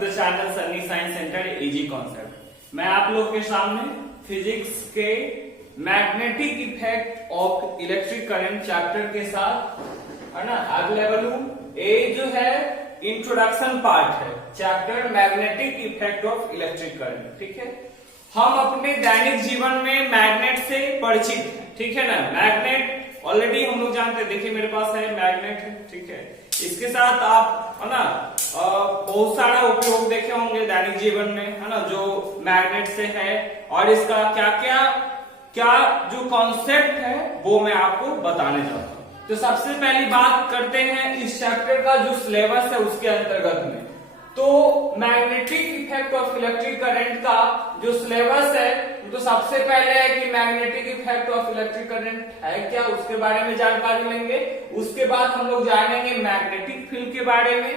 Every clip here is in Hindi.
The channel Sunny science centre easy concept. मैं आप लोग के सामने फिजिक्स के magnetic effect of electric current chapter के साथ है ना अवेलेबल हूं। ये जो है इंट्रोडक्शन पार्ट है chapter magnetic effect of electric current. ठीक है, हम अपने दैनिक जीवन में मैग्नेट से परिचित हैं। ठीक है ना, मैग्नेट ऑलरेडी हम लोग जानते हैं। देखिए मेरे पास है मैग्नेट है। ठीक है, इसके साथ आप है ना बहुत सारा उपयोग देखे होंगे दैनिक जीवन में, है ना, जो मैग्नेट से है। और इसका क्या जो कॉन्सेप्ट है वो मैं आपको बताने जा रहा हूं। तो सबसे पहली बात करते हैं इस चैप्टर का जो सिलेबस है उसके अंतर्गत में। तो magnetic effect of electric current का जो सिलेबस है तो सबसे पहले है कि magnetic effect of electric current है क्या, उसके बारे में जानकारी लेंगे। उसके बाद हम लोग जानेंगे मैग्नेटिक फील्ड के बारे में,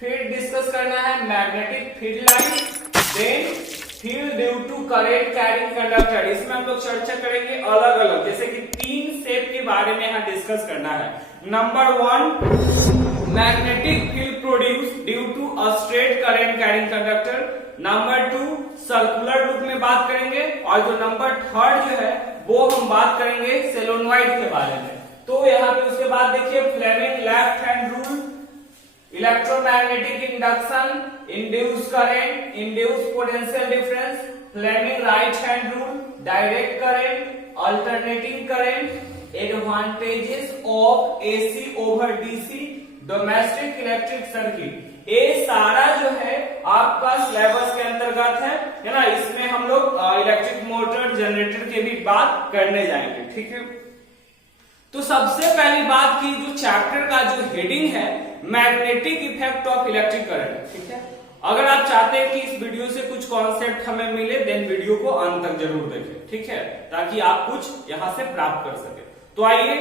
फिर डिस्कस करना है magnetic field line, then field due to current carrying conductor. इसमें हम लोग चर्चा करेंगे अलग अलग, जैसे कि 3 स्टेप के बारे में यहाँ डिस्कस करना है। Number 1 magnetic field produce due to a straight current carrying conductor. Number 2 circular loop में बात करेंगे। और जो नंबर 3 जो है वो हम बात करेंगे सोलेनॉइड के बारे में। तो यहाँ पे उसके बाद देखिए Fleming left hand rule, electromagnetic induction, induce current, induce potential difference, Fleming right hand rule, direct current, alternating current, advantages of AC over DC, domestic electric circuit. ये सारा जो है आपका सिलेबस के अंतर्गत है ना। इसमें हम लोग इलेक्ट्रिक मोटर जनरेटर के भी बात करने जाएंगे। ठीक है, तो सबसे पहली बात की जो चैप्टर का जो हेडिंग है magnetic effect of electric current. ठीक है, अगर आप चाहते हैं कि इस वीडियो से कुछ कॉन्सेप्ट हमें मिले देन वीडियो को अंत तक जरूर देखें। ठीक है, ताकि आप कुछ यहां से प्राप्त कर सके। तो आइए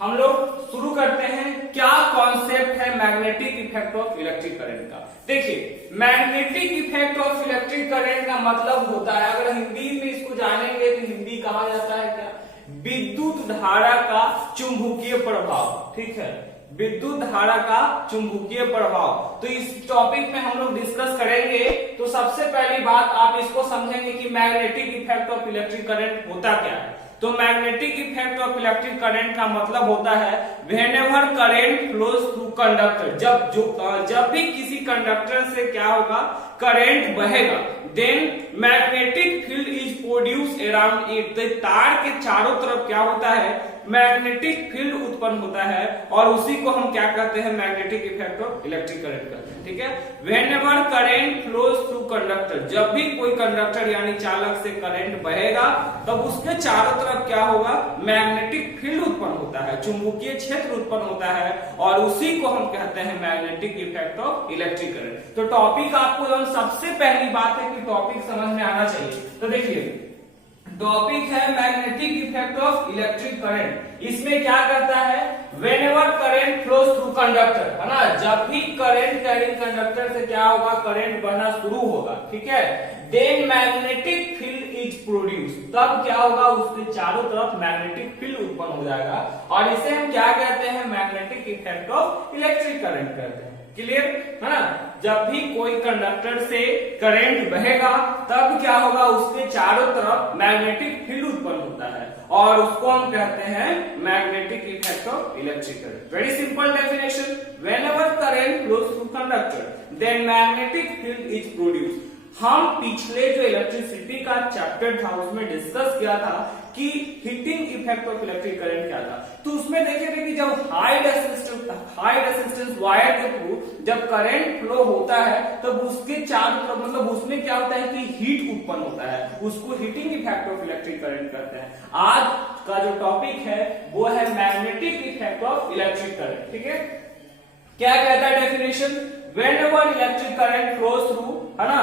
हम लोग शुरू करते हैं। क्या कॉन्सेप्ट है magnetic effect of electric current का। देखिए magnetic effect of electric current का मतलब होता है, अगर हिंदी में इसको जानेंगे तो हिंदी कहा जाता है क्या, विद्युत धारा का चुंबकीय प्रभाव। ठीक है, विद्युत धारा का चुंबकीय प्रभाव। तो इस टॉपिक में हम लोग डिस्कस करेंगे। तो सबसे पहली बात आप इसको समझेंगे कि magnetic effect of electric current होता क्या है। तो magnetic effect of electric current का मतलब होता है whenever current flows through conductor, जब भी किसी कंडक्टर से क्या होगा करंट बहेगा, then magnetic field is produce around it. तो तार के चारों तरफ क्या होता है मैग्नेटिक फील्ड उत्पन्न होता है और उसी को हम क्या कहते हैं magnetic effect of electric current कहते हैं। ठीक है, whenever current flows through conductor, जब भी कोई कंडक्टर यानी चालक से करंट बहेगा तब उसके चारों तरफ क्या होगा मैग्नेटिक फील्ड उत्पन्न होता है, चुंबकीय क्षेत्र उत्पन्न होता है और उसी को हम कहते हैं magnetic effect of electric current. तो टॉपिक आपको सबसे पहली बात है कि टॉपिक समझ में आना चाहिए। तो देखिए टॉपिक है magnetic effect of electric current. इसमें क्या करता है whenever current flows through conductor, है ना, जब भी करंट कैरिंग कंडक्टर से क्या होगा करंट बहना शुरू होगा। ठीक है, then magnetic field is produce, तब क्या होगा उसके चारों तरफ मैग्नेटिक फील्ड उत्पन्न हो जाएगा और इसे हम क्या कहते हैं magnetic effect of electric current कहते हैं। क्लियर है ना, जब भी कोई कंडक्टर से करंट बहेगा तब क्या होगा उसके चारों तरफ मैग्नेटिक फील्ड उत्पन्न होता है और उसको हम कहते हैं magnetic effect of electric current. Very simple definition, whenever current flows through conductor then magnetic field is produce. हम पिछले जो इलेक्ट्रिसिटी का चैप्टर था उसमें डिस्कस किया था कि heating effect of electric current क्या था। तो उसमें देखे थे कि जब हाई रेजिस्टेंस वायर के थ्रू जब करंट फ्लो होता है तब उसके चारों तरफ मतलब उसमें क्या होता है कि हीट उत्पन्न होता है, उसको heating effect of electric current कहते हैं। आज का जो टॉपिक है वो है magnetic effect of electric current. ठीक है, क्या कहता है definition, whenever electric current flows through, है ना,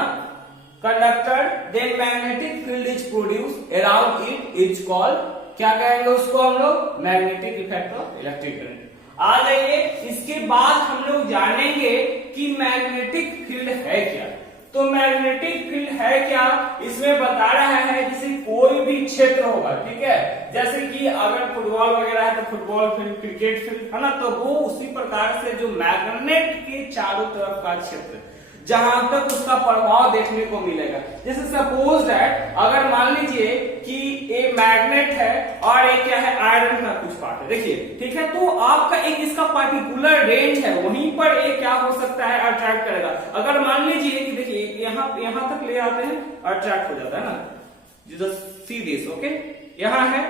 conductor then magnetic field is produce around it is called, क्या कहेंगे उसको हम लोग magnetic effect of electric current. आ जाइए इसके बाद हम लोग जानेंगे कि मैग्नेटिक फील्ड है क्या। तो मैग्नेटिक फील्ड है क्या इसमें बता रहा है जैसे कोई भी क्षेत्र होगा। ठीक है, जैसे कि अगर फुटबॉल वगैरह है तो फुटबॉल फील्ड, क्रिकेट फील्ड, है ना, तो वो उसी प्रकार से जो मैग्नेट के चारों तरफ का क्षेत्र जहां तक उसका प्रभाव देखने को मिलेगा। जैसे सपोज दैट अगर मान लीजिए कि एक मैग्नेट है और एक क्या है आयरन का कुछ पार्ट है, देखिए ठीक है, तो आपका एक इसका पार्टिकुलर रेंज है, वहीं पर एक क्या हो सकता है अट्रैक्ट करेगा। अगर मान लीजिए कि देखिए यहां तक ले आते हैं, अट्रैक्ट हो जाता है ना, जस्ट सी दिस, ओके, यहां है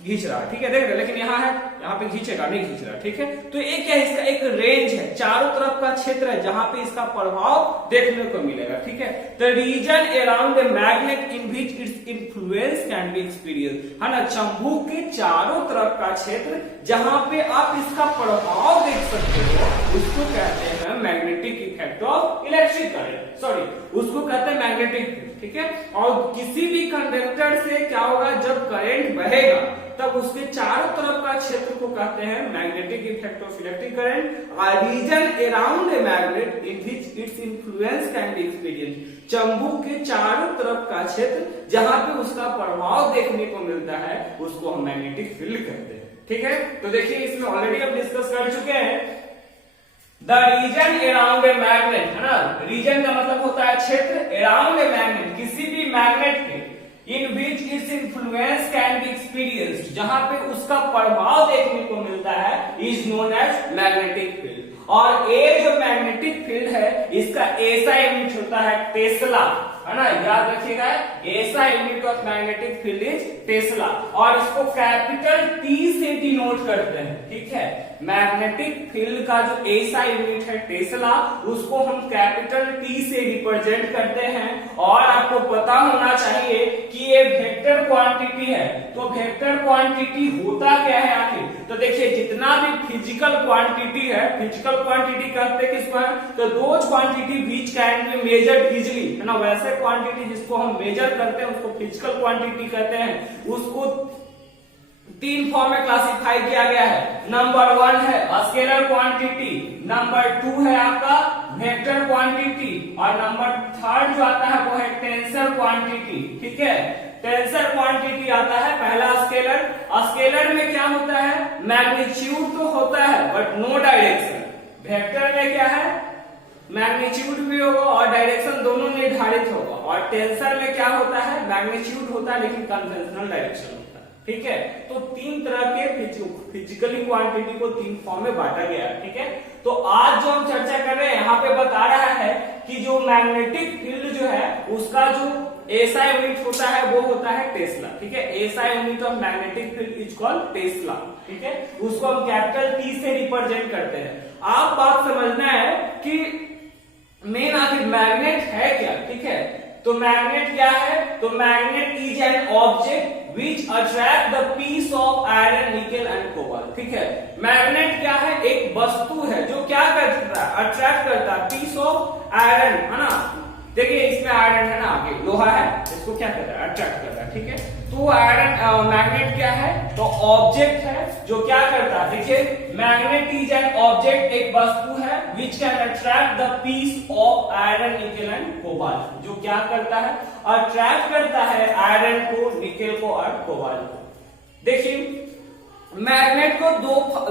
खींच रहा, ठीक है, देख रहे, लेकिन यहाँ पे खींचेगा नहीं, खींच रहा, ठीक है। तो एक क्या है, इसका एक रेंज है, चारों तरफ का क्षेत्र है जहां पे इसका प्रभाव देखने को मिलेगा, ठीक है। The region around a magnet in which its influence can B experience, है ना, चुंबक के चारों तरफ का क्षेत्र जहां पे आप इसका प्रभाव देख सकते हो, उसको कहते हैं magnetic effect of electric current, sorry उसको कहते हैं मैग्नेटिक फील्ड, ठीक है। और किसी भी कंडक्टर से क्या होगा, जब करंट बहेगा तब उसके चारों तरफ का क्षेत्र को कहते हैं magnetic effect of electric current. Region around a magnet in which its influence can B experience, चुंबक के चारों तरफ का क्षेत्र जहां पे उसका प्रभाव देखने को मिलता है, उसको हम मैग्नेटिक फील्ड कहते हैं, ठीक है। तो देखिए इसमें ऑलरेडी हम डिस्कस कर चुके हैं, the region around a magnet, है ना, रीजन का मतलब होता है क्षेत्र, अराउंड ए मैग्नेट किसी भी मैग्नेट के, in which its influence can be experienced, जहां पे उसका प्रभाव देखने को मिलता है, is known as magnetic field. और ये जो मैग्नेटिक फील्ड है इसका ऐसा यूनिट होता है टेस्ला, है ना, याद रखिएगा, ऐसा unit of magnetic field is Tesla, और इसको कैपिटल टी से डिनोट करते हैं, ठीक है। मैग्नेटिक फील्ड का जो ऐसा यूनिट है टेस्ला, उसको हम कैपिटल टी से रिप्रेजेंट करते हैं। और आपको पता होना चाहिए कि ये वेक्टर क्वांटिटी है, तो वेक्टर क्वांटिटी होता क्या है आखिर, तो देखिए जितना भी फिजिकल क्वांटिटी है, फिजिकल क्वांटिटी कहते हैं किसको है, तो those quantity which can be measured easily, है ना, वैसे क्वांटिटी जिसको हम मेजर करते हैं उसको फिजिकल क्वांटिटी कहते हैं। उसको तीन फॉर्म में क्लासिफाई किया गया है। नंबर 1 है स्केलर क्वांटिटी, नंबर 2 है आपका वेक्टर क्वांटिटी, और नंबर 3 जो आता है वो है टेंसर क्वांटिटी, ठीक है। टेंसर क्वांटिटी आता है पहला स्केलर, स्केलर में क्या होता है, मैग्नीट्यूड तो होता है बट नो डायरेक्शन। वेक्टर में क्या है, मैग्नीट्यूड भी होगा और डायरेक्शन दोनों निर्धारित होगा। और टेंसर में क्या होता है, मैग्नीट्यूड होता है लेकिन कन्वेंशनल डायरेक्शन होता है, ठीक है। तो तीन तरह के फिजिकली क्वांटिटी को तीन फॉर्म में बांटा गया है, ठीक है। तो आज जो हम चर्चा कर रहे हैं यहाँ पे बता रहा है कि जो मैग्नेटिक फील्ड जो है उसका जो ऐसा यूनिट होता है वो होता है टेस्ला, ठीक है। ऐसा unit of magnetic field is called Tesla, ठीक है। उसको हम कैपिटल टी से रिप्रेजेंट करते हैं। आप बात समझना है कि मेन आखिर मैग्नेट है क्या, ठीक है। तो मैग्नेट क्या है, तो magnet is an object which attract the piece of iron, nickel and cobalt, ठीक है। मैग्नेट क्या है, एक वस्तु है जो क्या करता है, अट्रैक्ट करता है पीस ऑफ आयरन, है ना, देखिए इसमें आयरन है ना, आगे लोहा है, इसको क्या करता है, अट्रैक्ट करता है, ठीक है। तो आयरन मैग्नेट क्या है, तो ऑब्जेक्ट है जो क्या करता है, देखिए मैग्नेट इज एन ऑब्जेक्ट, एक वस्तु है which can attract the piece of iron, nickel and cobalt, जो क्या करता है, अट्रैक्ट करता है आयरन को, निकल को और कोबाल्ट को। देखिए मैग्नेट को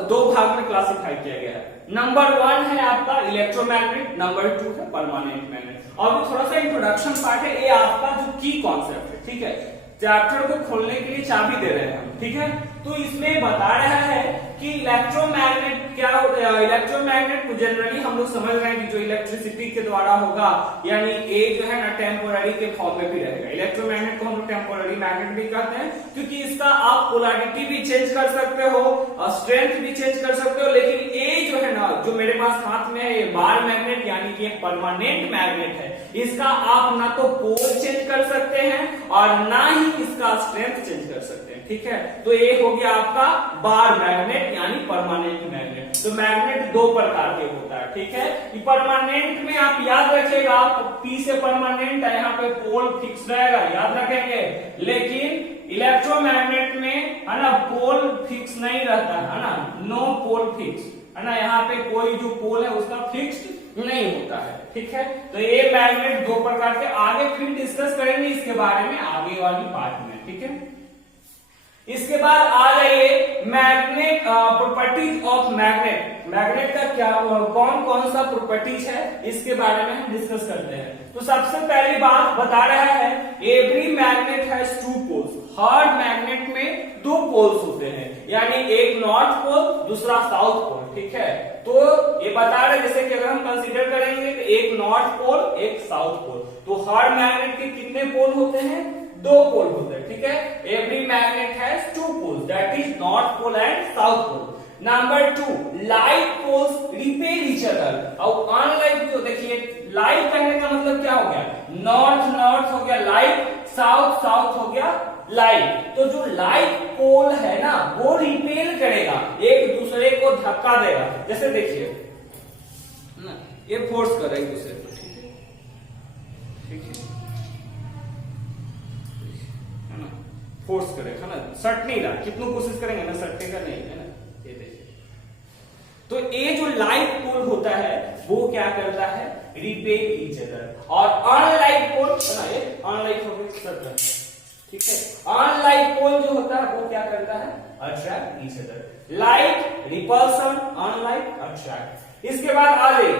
दो भाग में क्लासिफाई किया गया है। नंबर 1 है आपका इलेक्ट्रोमैग्नेट, नंबर 2 है परमानेंट मैग्नेट। और थोड़ा सा इंट्रोडक्शन पार्ट है, ये आपका जो की कॉन्सेप्ट है, ठीक है। चैप्टर को खोलने के लिए चाबी दे रहे हैं हम, ठीक है। तो इसमें बता रहा है कि इलेक्ट्रोमैग्नेट क्या होता है। इलेक्ट्रोमैग्नेट को जनरली हम लोग समझ रहे हैं कि जो इलेक्ट्रिसिटी के द्वारा होगा, यानी एक जो है ना टेम्पोररी के फॉर्म में भी रहेगा। इलेक्ट्रोमैग्नेट को हम लोग टेम्पोररी मैग्नेट भी कहते हैं, क्योंकि इसका आप पोलैरिटी भी चेंज कर सकते हो और स्ट्रेंथ भी चेंज कर सकते हो। लेकिन ये जो है ना, जो मेरे पास हाथ में है, ये बार मैग्नेट यानी कि परमानेंट मैग्नेट है, इसका आप ना तो पोल चेंज कर सकते हैं और ना ही इसका स्ट्रेंथ चेंज कर सकते हैं, ठीक है। तो ये हो गया आपका बार मैग्नेट यानी परमानेंट मैग्नेट। तो मैग्नेट दो प्रकार के होता है, ठीक है। परमानेंट में आप याद रखिएगा, पी से परमानेंट है, यहाँ पे पोल फिक्स रहेगा, याद रखेंगे। लेकिन इलेक्ट्रोमैग्नेट में है ना पोल फिक्स नहीं रहता है ना, नो पोल फिक्स, है ना, यहाँ पे कोई जो पोल है उसका फिक्स्ड नहीं होता है, ठीक है। तो ये मैग्नेट दो प्रकार के, आगे फिर डिस्कस करेंगे इसके बारे में आगे वाली पार्ट में, ठीक है। इसके बाद आ जाइए magnet properties of magnet. Magnet का क्या कौन कौन सा प्रॉपर्टीज है इसके बारे में हम डिस्कस करते हैं। तो सबसे पहली बात बता रहा है every magnet has two poles, हर मैग्नेट में दो पोल्स होते हैं, यानी एक नॉर्थ पोल दूसरा साउथ पोल, ठीक है। तो ये बता रहे जैसे कि अगर हम कंसीडर करेंगे तो एक नॉर्थ पोल एक साउथ पोल, तो हर मैग्नेट के कितने पोल होते हैं, दो पोल होते हैं, ठीक है। Every magnet has two poles that is north pole and south pole. Number 2, like poles repel each other. और अनलाइक जो देखिए लाइक कहने का मतलब क्या हो गया, नॉर्थ नॉर्थ हो गया लाइक, साउथ साउथ हो गया लाइक। तो जो लाइक पोल है ना वो रिपेल करेगा, एक दूसरे को धक्का देगा। जैसे देखिए ना ये फोर्स कर रहा है एक दूसरे को, ठीक है, ठीक है ना, फोर्स करेगा ना, सट नहीं रहा, कितनी कोशिश करेंगे ना सटने का नहीं है ना। ये देखिए तो ये जो लाइक पोल होता है वो क्या करता है, रिपेल ईच अदर। और अनलाइक पोल ना, ये अनलाइक हो गया सट, ठीक है। अनलाइक पोल जो होता है वो क्या करता है, attract each other. Like repulsion, unlike attract. इसके बाद आगे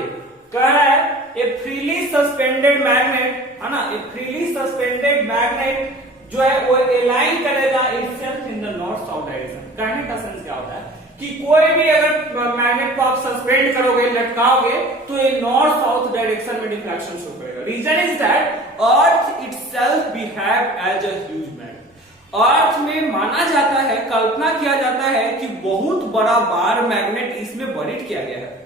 कह रहा है ए फ्रीली सस्पेंडेड मैग्नेट, है ना, ए फ्रीली सस्पेंडेड मैग्नेट जो है वो अलाइन करेगा itself in the north south direction. कहने का सेंस क्या होता है कि कोई भी अगर मैग्नेट को आप सस्पेंड करोगे, लटकाओगे, तो ये नॉर्थ साउथ डायरेक्शन में डिफ्लेक्शन शो करेगा। Reason is that earth itself behave as a huge magnet. Earth में माना जाता है, कल्पना किया जाता है कि बहुत बड़ा बार मैग्नेट इसमें बरीड किया गया है।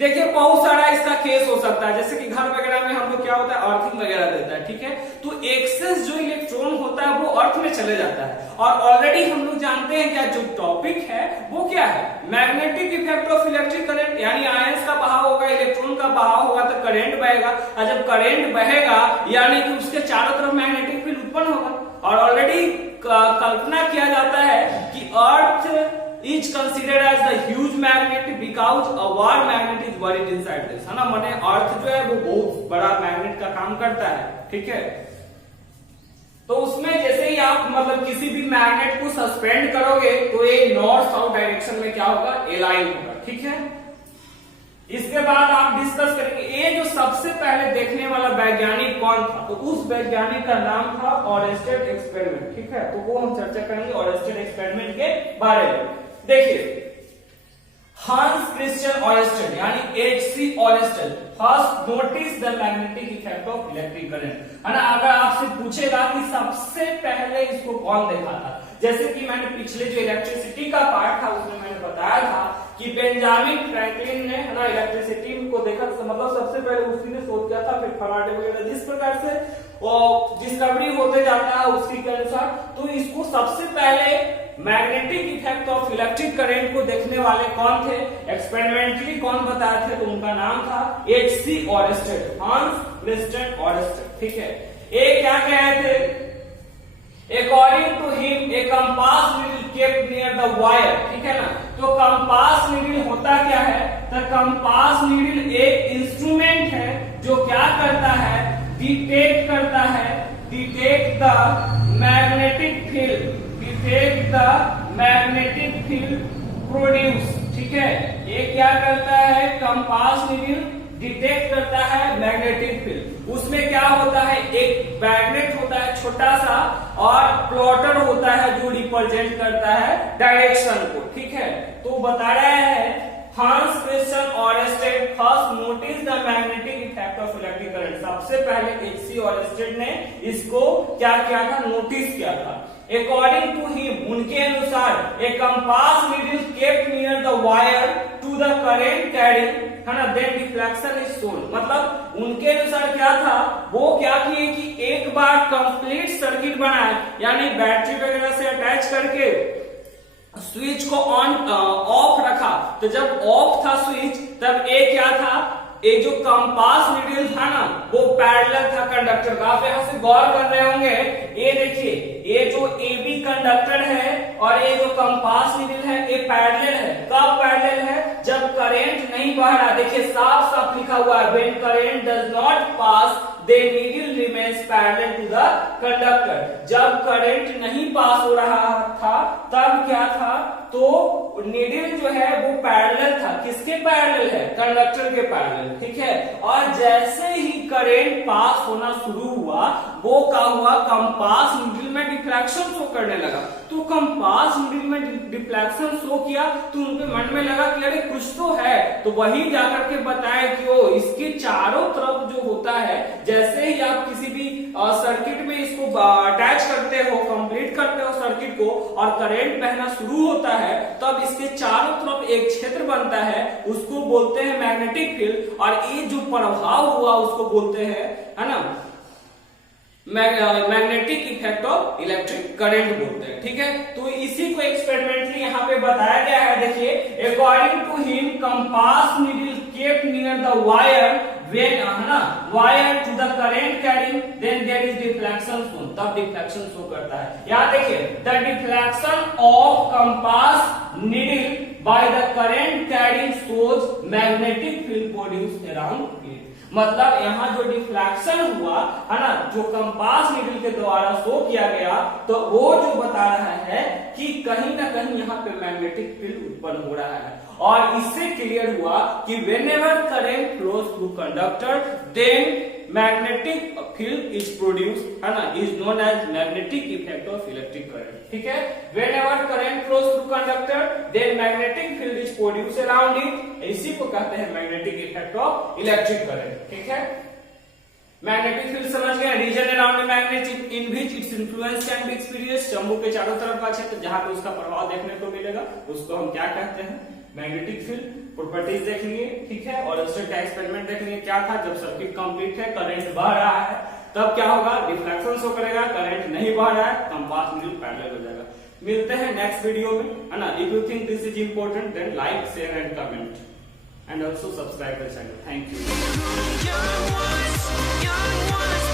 देखिए बहुत सारा इसका केस हो सकता है, जैसे कि घर वगैरह में हम लोग क्या होता है अर्थिंग वगैरह देता है, ठीक है। तो एक्सेस जो इलेक्ट्रॉन होता है वो अर्थ में चले जाता है। और ऑलरेडी हम लोग जानते हैं क्या जो टॉपिक है वो क्या है, magnetic effect of electric current, यानी आयंस का बहाव होगा, इलेक्ट्रॉन का बहाव होगा तो करंट बहेगा, और जब करंट बहेगा यानी कि उसके चारों तरफ मैग्नेटिक फील्ड उत्पन्न होगा। और ऑलरेडी कल्पना किया जाता है कि अर्थ is considered as the huge magnet because a war magnet is buried inside this, है ना, माने अर्थ जो है वो बहुत बड़ा मैग्नेट का काम करता है, ठीक है। तो उसमें जैसे ही आप मतलब किसी भी मैग्नेट को सस्पेंड करोगे तो ये नॉर्थ साउथ डायरेक्शन में क्या होगा, अलाइन होगा, ठीक है। इसके बाद आप डिस्कस करेंगे ये जो सबसे पहले देखने वाला वैज्ञानिक कौन था, तो उस वैज्ञानिक का नाम था ऑरेस्टेड एक्सपेरिमेंट, ठीक है। तो वो हम चर्चा करेंगे ऑरेस्टेड एक्सपेरिमेंट के बारे में। देखिए हांस क्रिश्चियन ऑरेस्टेड यानी H.C. Oersted first notice the magnetic effect of electric current, है ना। अगर आपसे पूछेगा कि सबसे पहले इसको कौन देखा था, जैसे कि मैंने पिछले जो इलेक्ट्रिसिटी का पार्ट था उसमें मैंने बताया था कि बेंजामिन फ्रैंकलिन ने, है ना, इलेक्ट्रिसिटी को देखा, मतलब सबसे पहले उसी ने शोध किया था। फिर फराडे वगैरह जिस प्रकार से डिस्कवरी होते जाता है उसी के अनुसार, तो इसको सबसे पहले magnetic effect of electric current को देखने वाले कौन थे, एक्सपेरिमेंटली कौन बताए थे, तो उनका नाम था H.C. ऑरेस्टेड, हांस क्रिश्चियन ऑरेस्टेड, ठीक है। ये क्या कहे थे, according to him a compass needle kept near the wire, ठीक है ना। तो कंपास नीडल होता क्या है, तो कंपास नीडल एक इंस्ट्रूमेंट है जो क्या करता है, डिटेक्ट करता है, detect the magnetic field, detect the magnetic field produce, ठीक है। ये क्या करता है, कंपास नीडल डिटेक्ट करता है मैग्नेटिक फील्ड। उसमें क्या होता है, एक मैग्नेट होता है छोटा सा और प्लॉटर होता है जो रिप्रेजेंट करता है डायरेक्शन को, ठीक है। तो बता रहे हैं Hans Christian Oersted first notice the magnetic effect of electric current. सबसे पहले H.C. ऑरेस्टेड ने इसको क्या किया था, नोटिस किया था। अकॉर्डिंग टू हिम, उनके अनुसार a compass needle kept near the wire to the current carrying, है ना, देन डिफ्लेक्शन इज शोन। मतलब उनके अनुसार क्या था, वो क्या किए कि एक बार कंप्लीट सर्किट बनाए, यानी बैटरी वगैरह से अटैच करके स्विच को ऑन ऑफ रखा। तो जब ऑफ था स्विच तब ये क्या था, ये जो कंपास नीडल था ना वो पैरेलल था कंडक्टर का। आप यहां से गौर कर रहे होंगे, ये देखिए ये जो AB कंडक्टर है और ये जो कंपास नीडल है ये पैरेलल है। कब पैरेलल है, जब करंट नहीं बह रहा। देखिए साफ साफ लिखा हुआ है, when current does not pass the needle remains parallel to the conductor। जब करंट नहीं पास हो रहा था तब क्या था, तो नीडल जो है वो पैरेलल था, किसके पैरेलल है, कंडक्टर के पैरेलल, ठीक है। और जैसे ही करंट पास होना शुरू हुआ, वो क्या हुआ, कंपास नीडल में डिफ्लेक्शन शो करने लगा। तो कंपास नीडल में डिफ्लेक्शन शो किया तो उनके मन में लगा कि अरे कुछ तो है, तो वही जाकर के बताया कि ओ इसके चारों तरफ जो होता है, जैसे ही आप किसी भी सर्किट में इसको अटैच करते हो, कंप्लीट करते हो सर्किट को, और करंट बहना शुरू होता है, तब इसके चारों तरफ एक क्षेत्र बनता है, उसको बोलते हैं मैग्नेटिक फील्ड। और ये जो प्रभाव हुआ उसको बोलते हैं, है ना, magnetic effect of electric current बोलते हैं, ठीक है। तो इसी को एक्सपेरिमेंटली यहाँ पे बताया गया है। देखिए, according to him compass needle kept near the wire when ना wire to the current carrying, then there is deflection shown, तब डिफ्लेक्शन शो करता है। यहाँ देखिए, the deflection of compass needle by the current carrying shows magnetic field produced around it। मतलब यहाँ जो डिफ्लेक्शन हुआ है ना, जो कंपास नीडल के द्वारा शो किया गया, तो वो जो बता रहा है कि कहीं ना कहीं यहाँ पे मैग्नेटिक फील्ड उत्पन्न हो रहा है। और इससे क्लियर हुआ कि whenever current flows through conductor, then magnetic field is produced, है ना, is known as magnetic effect of electric current, ठीक है। Whenever current flows through conductor, then magnetic field is produced around it, इसी को कहते हैं magnetic effect of electric current, ठीक है। मैग्नेटिक फील्ड समझ गए, region around magnet in which its influence can B experience, चुंबक के चारों तरफ का क्षेत्र जहां पे उसका प्रभाव देखने को मिलेगा, उसको हम क्या कहते हैं, मैग्नेटिक फील्ड। प्रॉपर्टीज देखेंगे, ठीक है, और उससे का एक्सपेरिमेंट देखेंगे क्या था, जब सर्किट कंप्लीट है, करंट बह रहा है, तब क्या होगा, डिफ्लेक्शन शो करेगा, करंट नहीं बह रहा है, कंपास नीडल पैरेलल हो जाएगा। मिलते हैं नेक्स्ट वीडियो में, है ना। If you think this is important, then like, share and comment, and also subscribe the channel. Thank you.